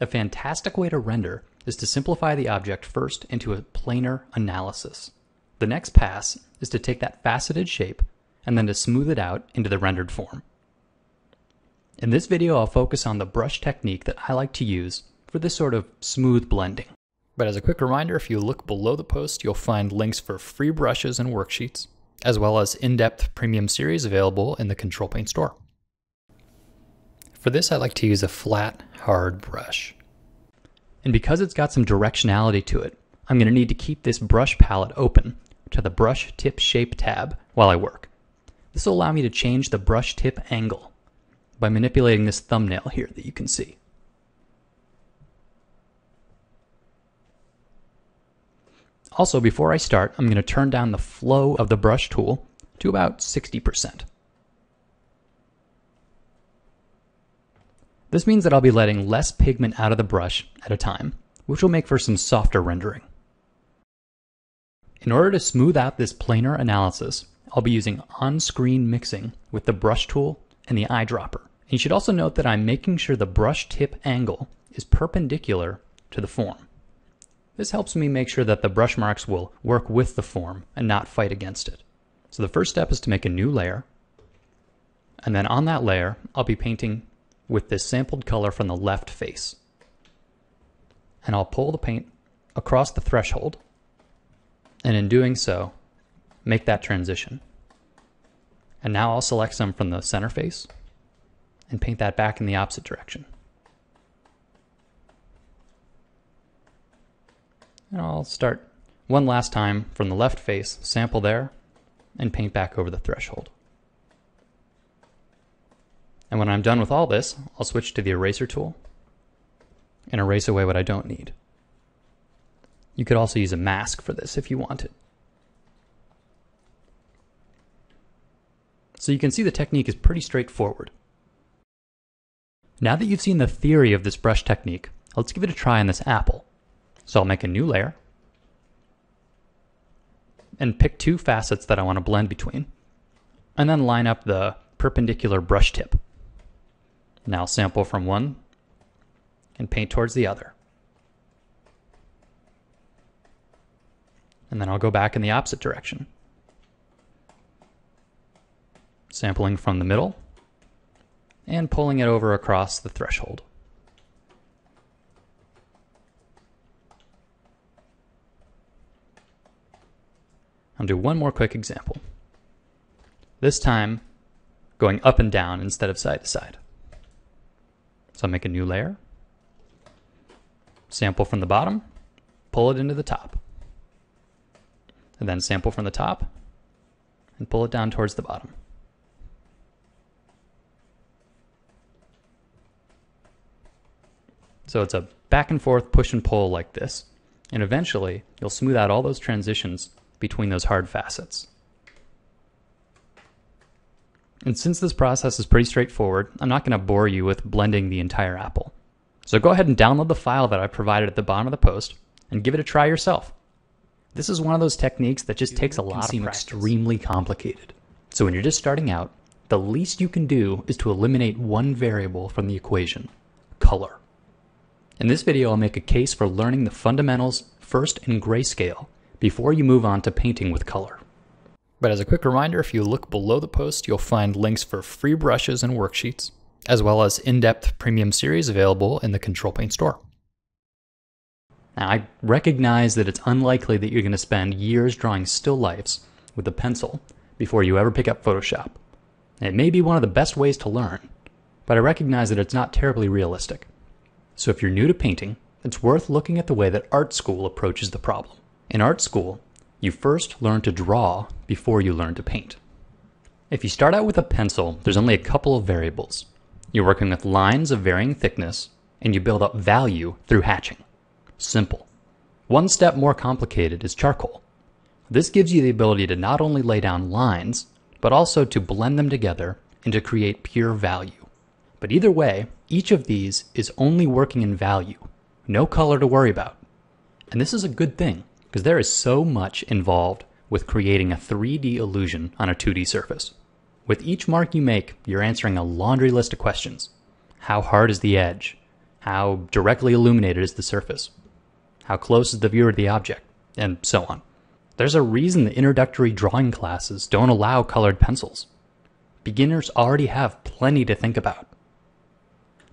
A fantastic way to render is to simplify the object first into a planar analysis. The next pass is to take that faceted shape and then to smooth it out into the rendered form. In this video, I'll focus on the brush technique that I like to use for this sort of smooth blending. But as a quick reminder, if you look below the post, you'll find links for free brushes and worksheets, as well as in-depth premium series available in the Control Paint store. For this, I like to use a flat, hard brush. And because it's got some directionality to it, I'm going to need to keep this brush palette open to the Brush Tip Shape tab while I work. This will allow me to change the brush tip angle by manipulating this thumbnail here that you can see. Also, before I start, I'm going to turn down the flow of the brush tool to about 60%. This means that I'll be letting less pigment out of the brush at a time, which will make for some softer rendering. In order to smooth out this planar analysis, I'll be using on-screen mixing with the brush tool and the eyedropper. And you should also note that I'm making sure the brush tip angle is perpendicular to the form. This helps me make sure that the brush marks will work with the form and not fight against it. So the first step is to make a new layer, and then on that layer, I'll be painting with this sampled color from the left face. And I'll pull the paint across the threshold, and in doing so, make that transition. And now I'll select some from the center face and paint that back in the opposite direction. And I'll start one last time from the left face, sample there, and paint back over the threshold. And when I'm done with all this, I'll switch to the eraser tool and erase away what I don't need. You could also use a mask for this if you wanted. So you can see the technique is pretty straightforward. Now that you've seen the theory of this brush technique, let's give it a try on this apple. So I'll make a new layer and pick two facets that I want to blend between, and then line up the perpendicular brush tip. Now I'll sample from one and paint towards the other. And then I'll go back in the opposite direction, sampling from the middle and pulling it over across the threshold. I'll do one more quick example. This time, going up and down instead of side to side. So I'll make a new layer, sample from the bottom, pull it into the top, and then sample from the top and pull it down towards the bottom. So it's a back and forth push and pull like this, and eventually you'll smooth out all those transitions between those hard facets. And since this process is pretty straightforward, I'm not going to bore you with blending the entire apple. So go ahead and download the file that I provided at the bottom of the post and give it a try yourself. This is one of those techniques that just takes a lot of practice. Extremely complicated. So when you're just starting out, the least you can do is to eliminate one variable from the equation: color. In this video, I'll make a case for learning the fundamentals first in grayscale before you move on to painting with color. But as a quick reminder, if you look below the post, you'll find links for free brushes and worksheets, as well as in-depth premium series available in the Control Paint store. Now, I recognize that it's unlikely that you're going to spend years drawing still lifes with a pencil before you ever pick up Photoshop. And it may be one of the best ways to learn, but I recognize that it's not terribly realistic. So if you're new to painting, it's worth looking at the way that art school approaches the problem. In art school, you first learn to draw before you learn to paint. If you start out with a pencil, there's only a couple of variables. You're working with lines of varying thickness, and you build up value through hatching. Simple. One step more complicated is charcoal. This gives you the ability to not only lay down lines, but also to blend them together and to create pure value. But either way, each of these is only working in value. No color to worry about. And this is a good thing, because there is so much involved with creating a 3D illusion on a 2D surface. With each mark you make, you're answering a laundry list of questions. How hard is the edge? How directly illuminated is the surface? How close is the viewer to the object? And so on. There's a reason the introductory drawing classes don't allow colored pencils. Beginners already have plenty to think about.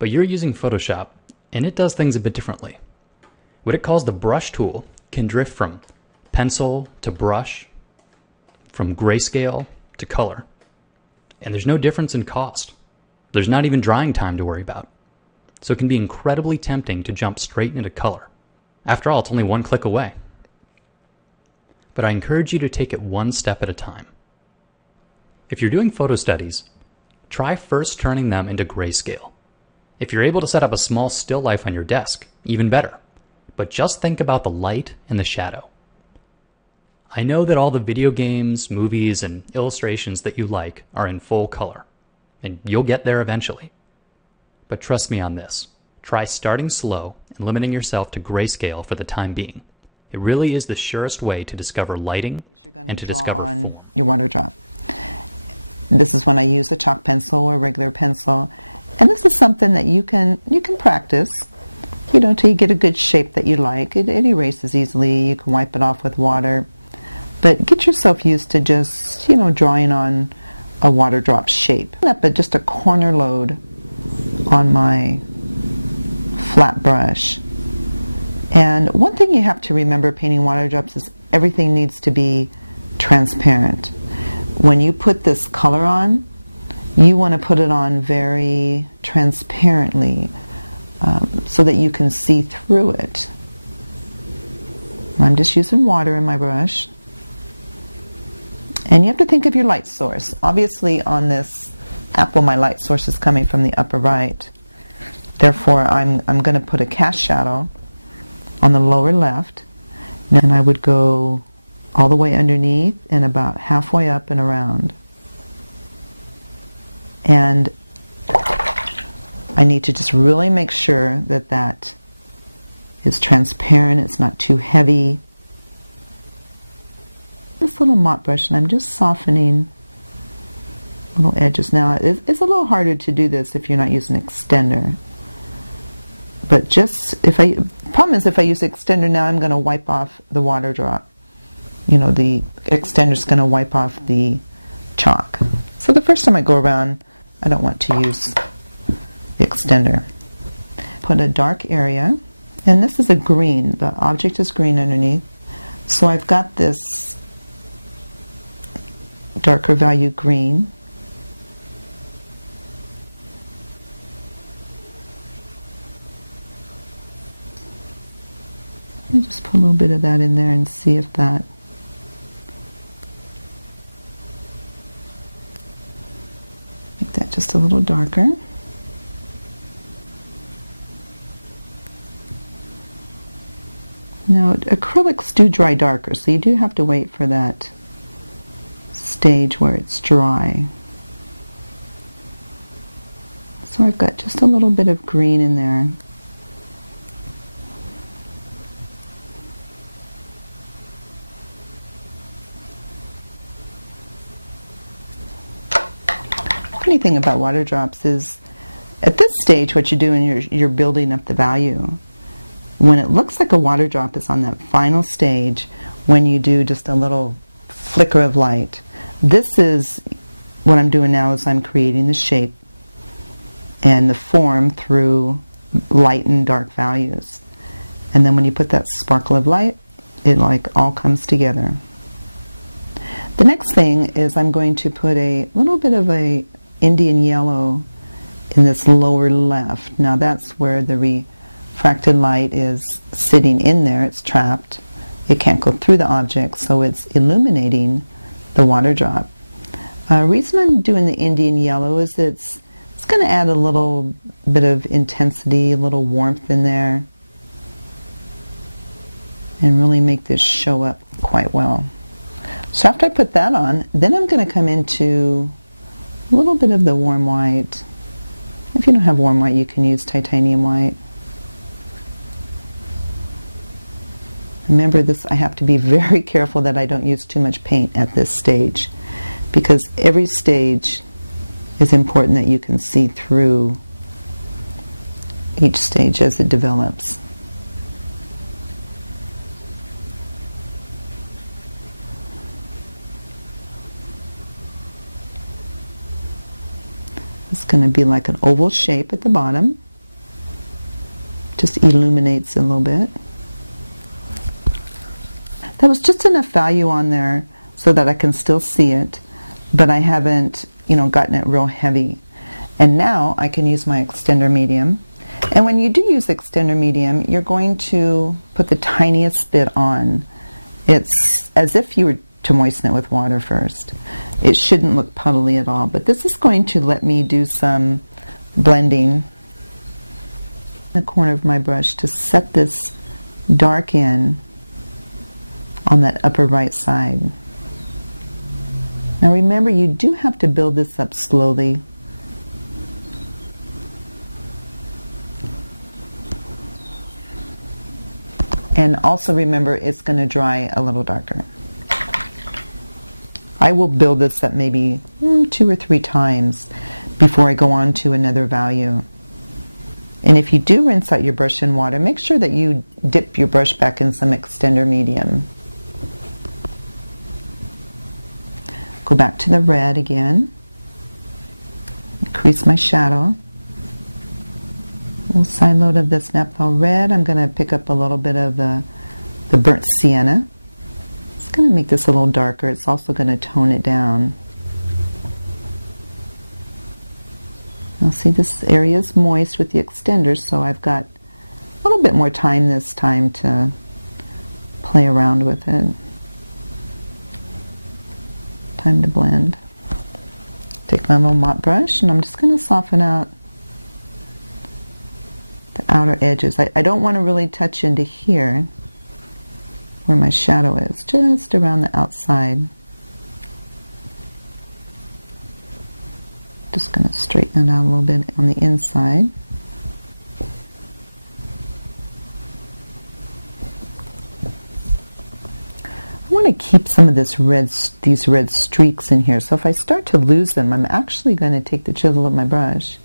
But you're using Photoshop, and it does things a bit differently. What it calls the brush tool can drift from pencil to brush, from grayscale to color. And there's no difference in cost. There's not even drying time to worry about. So it can be incredibly tempting to jump straight into color. After all, it's only one click away. But I encourage you to take it one step at a time. If you're doing photo studies, try first turning them into grayscale. If you're able to set up a small still life on your desk, even better. But just think about the light and the shadow. I know that all the video games, movies, and illustrations that you like are in full color, and you'll get there eventually. But trust me on this. Try starting slow and limiting yourself to grayscale for the time being. It really is the surest way to discover lighting and to discover form. Your water drop. This is when I use a chalk pencil or a regular pencil, and this is something that you can practice, till you get a good shape that you like. It erases easily. You can wipe it off with water, but get yourself used to just drawing on a water drop shape. But just a corner load on my flat brush. And one thing you have to remember painting water drops is everything needs to be transparent. When you put this color on, you want to put it on very transparently so that you can see through it. I'm just using water in my brush. And you have to think of your light source. Obviously on this apple my light source is coming from the upper right. Therefore I'm going to put a cast shadow on the lower left, and I would go all the way underneath and about halfway up and around. And I need to just really make sure that that is transparent, it's not too heavy. This little mop brush, and I'm just softening little edges. Now it's a little harder to do this if you're not using an extender. But problem is if I use the extender now, I'm going to wipe off the water drop. The extender's going to wipe off the chalk. So the first time I go around, I don't want to use the extender. Put a dark area, and this is a green. The object is green underneath. So I've got this darker value green. Let me just put a little bit of that in there and see if that make that just a little darker. Now acrylics do dry darker, so you do have to wait for that stage where it's dry. So I've got just a little bit of green in there. Funny thing about water drops is at this stage what you do when you're building up the value, when it looks like a water drop is on that final stage, when you do just a little flicker of light, this is what I'm doing now, is I'm creating the shape and the form through light and dark values. And then when you put that sparkle of light, it all comes together. The next thing is I'm going to put a little bit of a Indian yellow in this lower left. Now that's where the refracted light is sitting in there. It's trapped. It can't go through the object, so it's illuminating the water drop. Reason I'm doing the Indian yellow is it's going to add a little bit of intensity, a little warmth in there, and really make this show up quite well. So after I put that on, then I'm going to come into a little bit of the warm white. If you don't have warm white, you can use titanium white. Remember this, I have to be very careful that I don't use too much paint at this stage, because every stage is important that you can see through each stage as it develops. It's going to be like an oval shape at the bottom. Just illuminates a little bit. That was just enough value on there so that I can still see it, but I haven't, gotten it real heavy. And now I can use my extender medium. And when you do use extender medium, you're going to put the tiniest bit on. It's as if you were to moisten it with water first. It shouldn't look puddly at all, but this is going to let me do some blending in the corner of my brush to set this dark in on that upper right side. Now remember, you do have to build this up slowly. And also remember, it's going to dry a little darker. I will build this up maybe 2 or 3 times before I go on to another value. And if you do rinse out your brush in water, make sure that you dip your brush back in some extender medium. Go back to the red again. Increase my shadow. A little side load of this naphtha red. I'm going to pick up a little bit of the burnt sienna. It's going to make this a little darker. It's also going to tone it down. Now see, this area is moist with the extender, so I've got a little bit more time this time to play around with it. Time to blend. Take my little mop brush and I'm just going to soften out the outer edges. I don't want to really touch into here where my shadow is, just around the outside. Just going to straighten it out a little bit on the inside. I want to keep some of these red streaks in here, so if I start to lose them, I'm actually going to take the chisel of my brush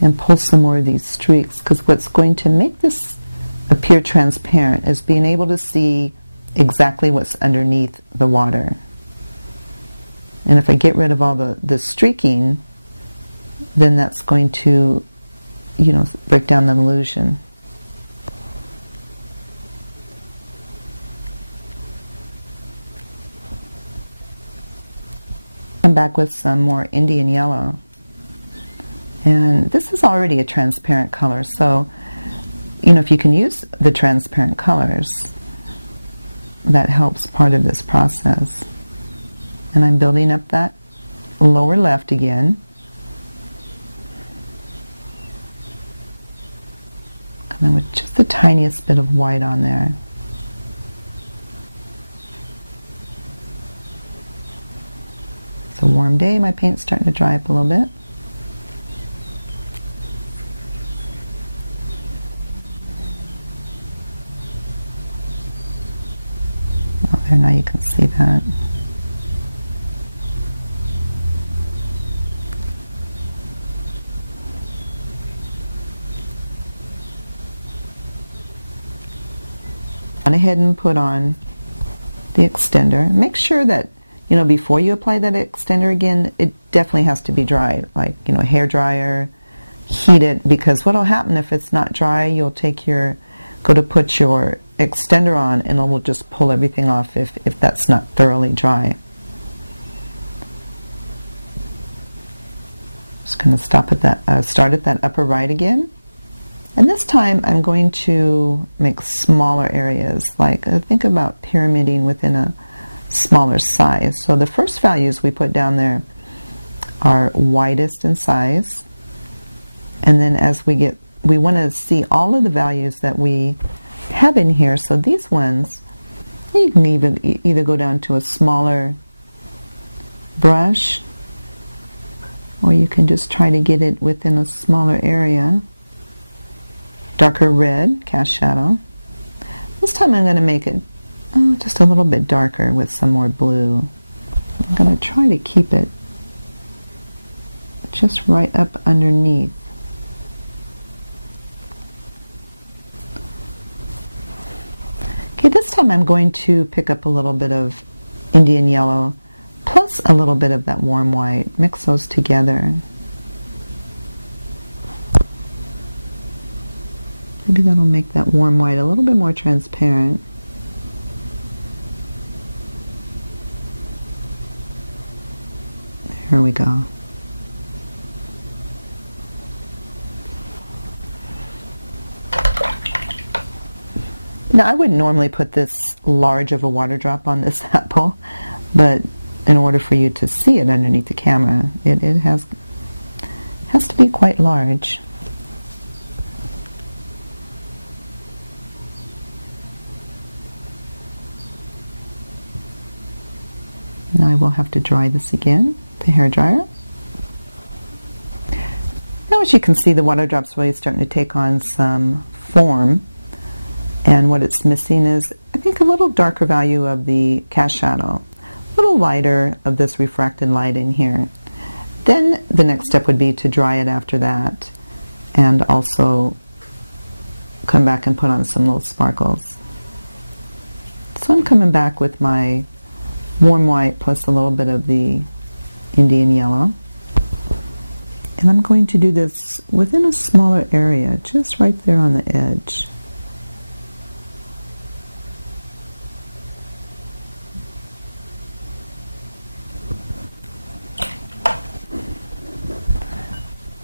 and pull some more of these streaks, because what's going to make this appear transparent is being able to see exactly what's underneath the water. And if I get rid of all the streaking, then that's going to, break down the illusion. Come back with some more Indian yellow. And this is already a transparent color, so if you can use the transparent colors, that helps part of this process. And I'm building up that lower left again. Come in with just the tiniest bit of white on there. It's a warm day, my paint's starting to dry up a little bit. Oh, there, now you can see that. Went ahead and put on the extender. Make sure that before you apply that extender again, it definitely has to be dry, like a hair dryer. Heat it, because what will happen if it's not dry, you'll go to put your extender on and it will just pull everything off if that's not thoroughly dry. Just going to start at that upper right again. And this time I'm going to make smaller areas, like think about pyramiding within a smaller size. So the first values we put down there are widest in size, and then as we want to see all of the values that we have in here. So these ones, you can either go down to a smaller brush, or you can just try to get it within a smaller area. Darker red, cast shadow. This time I'm going to make it just a little bit darker with some more blue. I'm going to try to keep it just right up underneath Okay, this time I'm going to pick up a little bit of Indian yellow plus a little bit of that warm white. Mix those together. Maybe that'll make that warm white a little bit more transparent. Here we go. Now I wouldn't normally put this large of a water drop on this apple, but in order for you to see it underneath the camera, it has to be quite large. Now I will have to dry this again, the hair dryer. Now as you can see, the water drop's really starting to take on some form, and what it's missing is, I think, a little darker value of the cast shadow, a little lighter of this refracted light in here. Then the next step would be to dry it after that, and also come back and put on some little sparkles. So I'm coming back with my warm white plus a little bit of the Indian yellow. And I'm going to do this within a smaller area, just right there on the edge.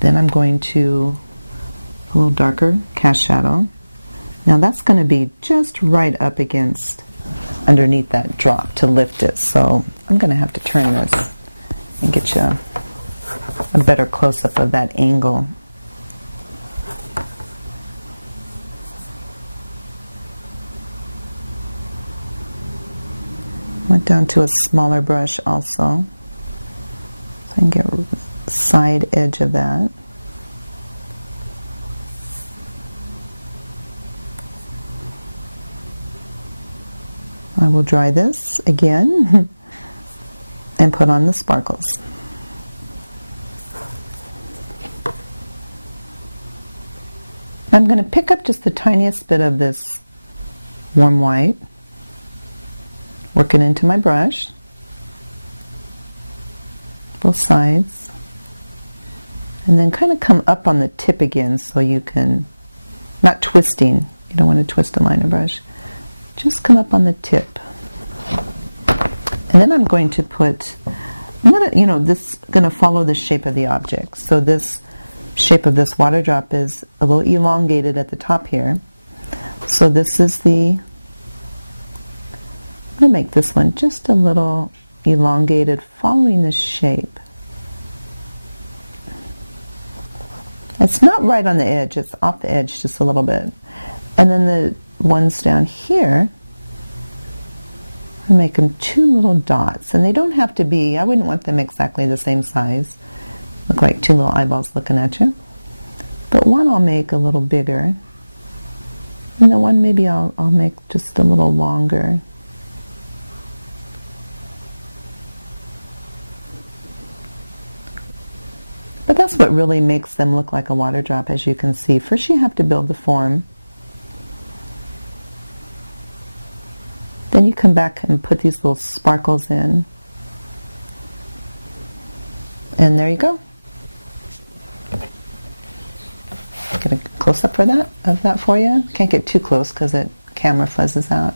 Then I'm going to a little darker cast shadow. Now that's going to be just right up against underneath that drop to lift it. So I'm going to have to turn this and get you a better close-up of that angle. Went down to a smaller brush also, so I can get a side edge of that. I will dry this again and put on the sparkles. I'm going to pick up just the tiniest bit of this warm white, work it into my brush, both sides, and then kind of come up on the tip again so you can, not twisting, you don't want to twist a liner brush, just come up on the tip. And then I'm going to put, this is going to follow the shape of the object. So this shape of this water drop is a little elongated at the top here. So this is I'm going to make this one just a little elongated, following the shape. It's not right on the edge, it's off the edge just a little bit. And then the ones down here, I make them two little dots, and they don't have to be, I wouldn't want them exactly the same size. Look like two little eyeballs looking at you. But one I'll make a little bigger, and the one maybe I'll make just a little longer. But that's what really makes them look like a water drop, as you can see. First you have to build the form. Then you come back and put these little sparkles in. And there you go. Get a close-up of that for you. Can't get too close because the camera fuzzes out.